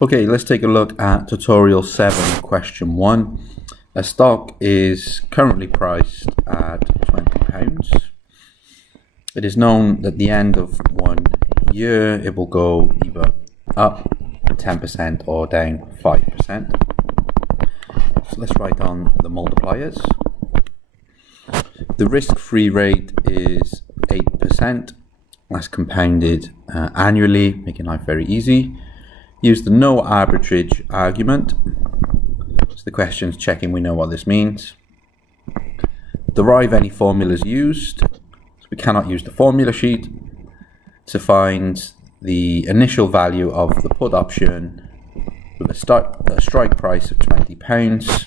Okay, let's take a look at tutorial 7, question 1. A stock is currently priced at £20. It is known that at the end of 1 year it will go either up 10% or down 5%. So let's write down the multipliers. The risk-free rate is 8%. That's compounded annually, making life very easy. Use the no arbitrage argument. So the question's checking we know what this means. Derive any formulas used. So we cannot use the formula sheet to find the initial value of the put option with a strike price of £20,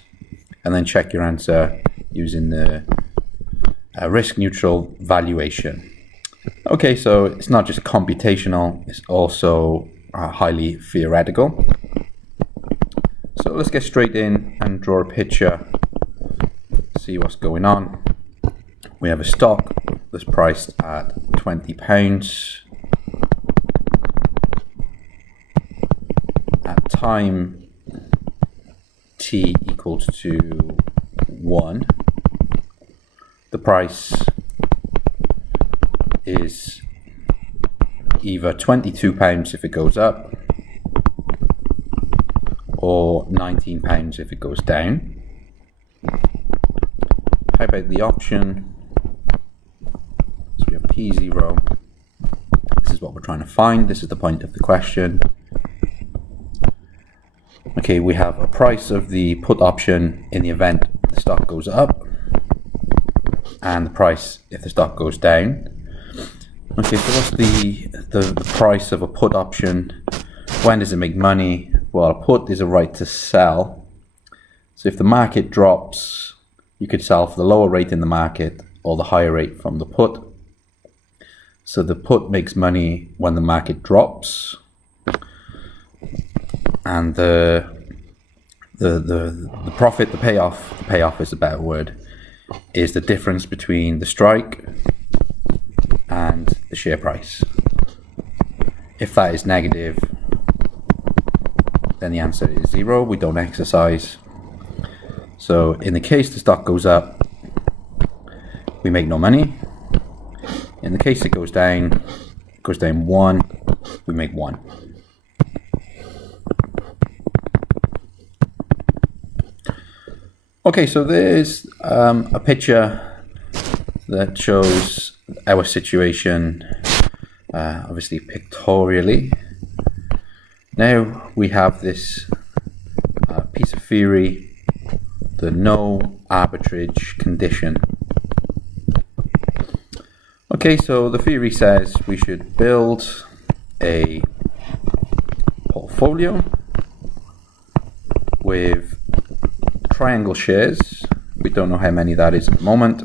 and then check your answer using the risk neutral valuation. Okay, so it's not just computational, it's also highly theoretical. So let's get straight in and draw a picture, see what's going on. We have a stock that's priced at £20 at time t equals to 1. The price is either £22 if it goes up or £19 if it goes down. How about the option? So we have P0. This is what we're trying to find. This is the point of the question. Okay, we have a price of the put option in the event the stock goes up, and the price if the stock goes down. Okay, so what's the price of a put option? When does it make money? Well, a put is a right to sell. So if the market drops, you could sell for the lower rate in the market or the higher rate from the put. So the put makes money when the market drops, and the profit, the payoff is a better word, is the difference between the strike and the share price. If that is negative, then the answer is 0. We don't exercise. So in the case the stock goes up, we make no money. In the case it goes down 1, we make 1. Okay, so there's a picture that shows our situation, obviously pictorially. Now we have this piece of theory, the no arbitrage condition. Okay, so the theory says we should build a portfolio with triangle shares. We don't know how many that is at the moment,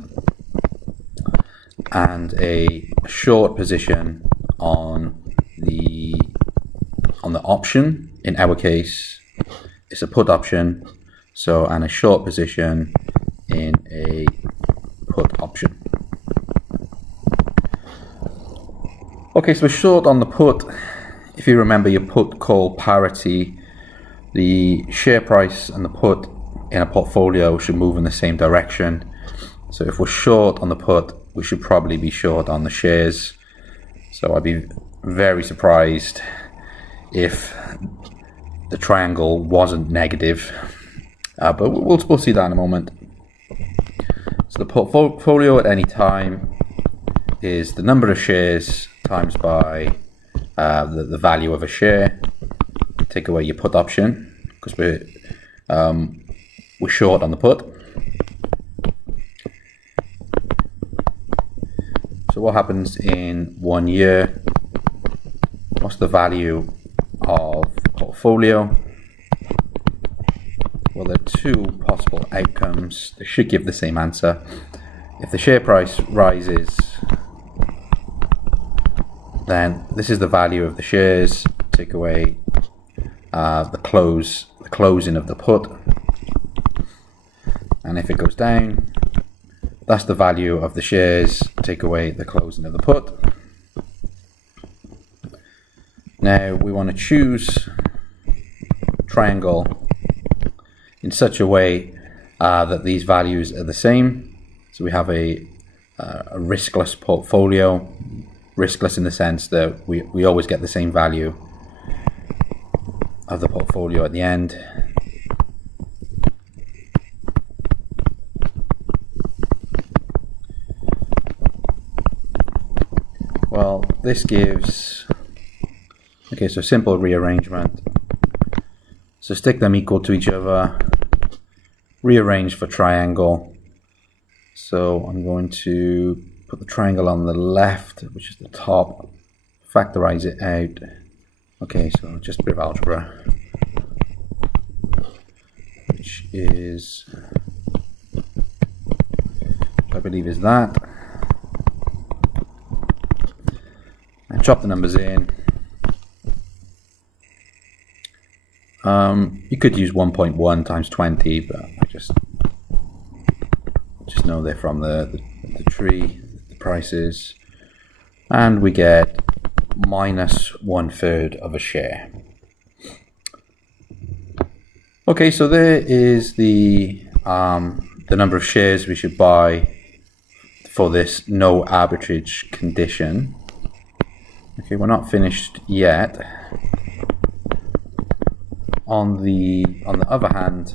and a short position on the option. In our case, it's a put option, so, and a short position in a put option. Okay, so short on the put. If you remember your put call parity, the share price and the put in a portfolio should move in the same direction. So if we're short on the put, we should probably be short on the shares. So I'd be very surprised if the triangle wasn't negative, but we'll see that in a moment. So the portfolio at any time is the number of shares times by the value of a share. Take away your put option because we're short on the put. So what happens in 1 year? What's the value of portfolio? Well, there are two possible outcomes. They should give the same answer. If the share price rises, then this is the value of the shares. Take away the closing of the put. And if it goes down, that's the value of the shares. Take away the closing of the put. Now we want to choose triangle in such a way that these values are the same. So we have a riskless portfolio, riskless in the sense that we always get the same value of the portfolio at the end. Well, this gives, okay, so simple rearrangement. So stick them equal to each other, rearrange for triangle. So I'm going to put the triangle on the left, which is the top, factorize it out. Okay, so just a bit of algebra, which is, I believe is that. And chop the numbers in. You could use 1.1 times 20, but I just know they're from the tree, the prices, and we get minus 1/3 of a share. Okay, so there is the number of shares we should buy for this no arbitrage condition. Okay, we're not finished yet. On the other hand,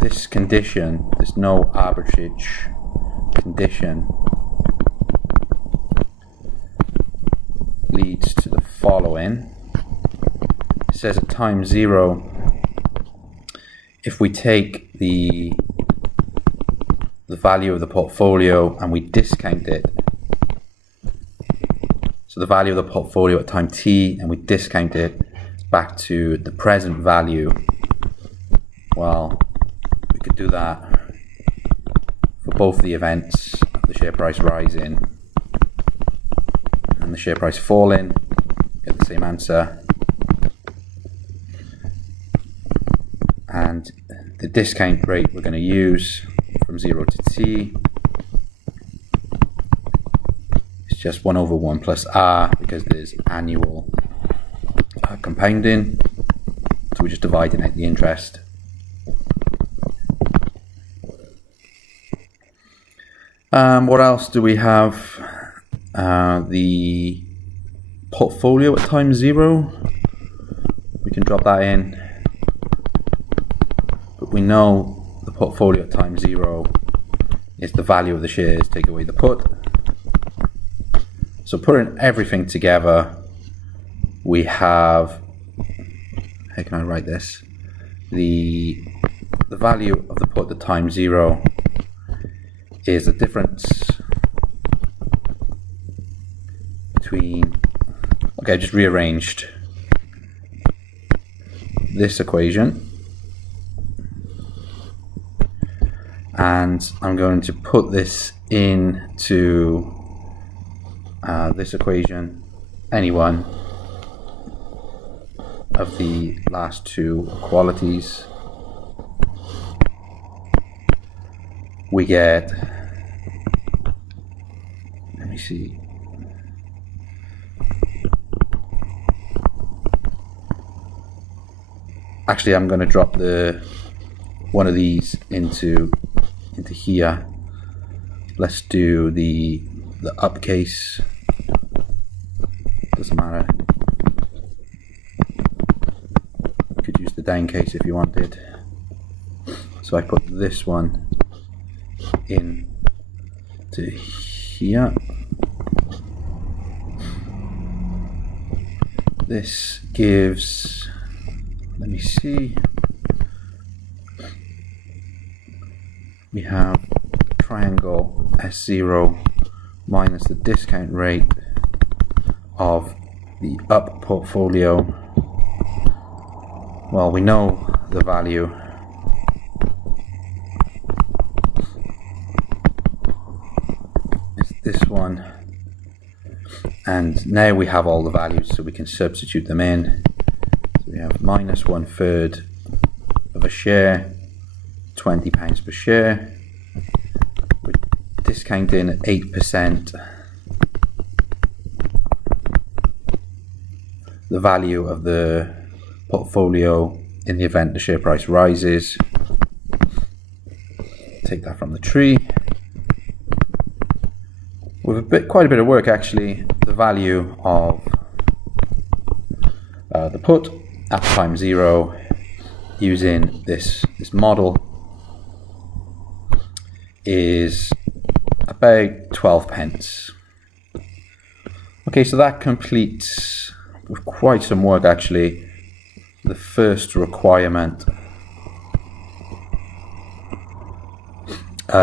this condition, this no arbitrage condition, leads to the following. It says at time 0, if we take the value of the portfolio and we discount it, so the value of the portfolio at time t, and we discount it back to the present value, well, we could do that for both the events of the share price rising and the share price falling, get the same answer. And the discount rate we're going to use from 0 to t is just 1/1 plus r, because there's annual compounding, so we're just dividing out the interest. What else do we have? The portfolio at time 0, we can drop that in, but we know the portfolio at time 0 is the value of the shares, take away the put. So putting everything together, we have, how can I write this? The value of the put at time 0 is the difference between, okay, I just rearranged this equation, and I'm going to put this into this equation, any one of the last two qualities. We get, let me see, actually I'm going to drop one of these into here. Let's do the up case, doesn't matter, you could use the down case if you wanted. So I put this one in to here. This gives, let me see, we have triangle S0 minus the discount rate of the up portfolio. Well, we know the value. It's this one. And now we have all the values, so we can substitute them in. So we have minus 1/3 of a share, £20 per share. We're discounting at 8%. the value of the portfolio in the event the share price rises. Take that from the tree. With quite a bit of work actually, the value of the put at time 0 using this model is about 12 pence. Okay, so that completes, with quite some work actually, the first requirement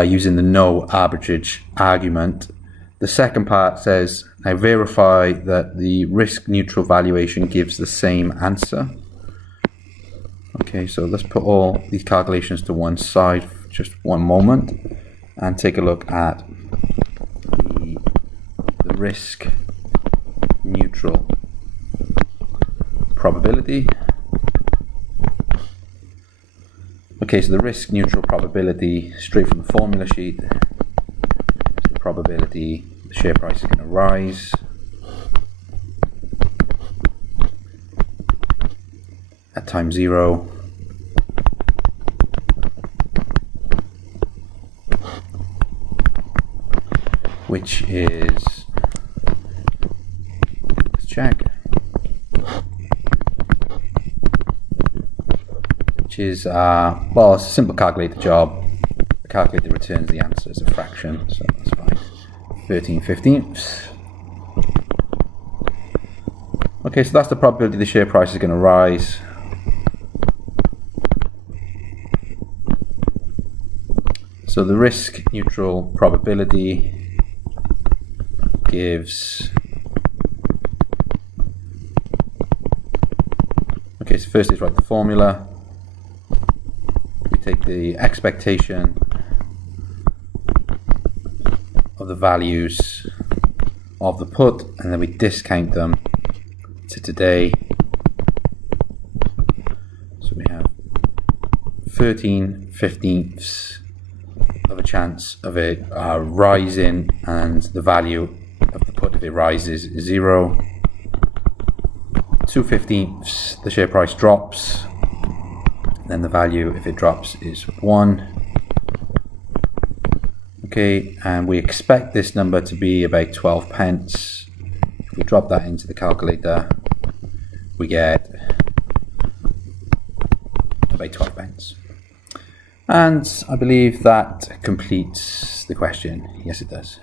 using the no arbitrage argument. The second part says, now verify that the risk neutral valuation gives the same answer. Okay, so let's put all these calculations to one side for just one moment and take a look at the risk neutral probability. Okay, so the risk neutral probability, straight from the formula sheet, is the probability the share price is going to rise at time 0 which is, let's check, which is, well, it's a simple calculator job. The calculator returns the answer as a fraction, so that's fine. 13/15. Okay, so that's the probability the share price is going to rise. So the risk neutral probability gives, okay, so first is write the formula. We take the expectation of the values of the put and then we discount them to today. So we have 13/15 of a chance of it rising, and the value of the put if it rises is 0. 2/15 the share price drops, then the value if it drops is 1. Okay, and we expect this number to be about 12 pence. If we drop that into the calculator, we get about 12 pence. And I believe that completes the question. Yes, it does.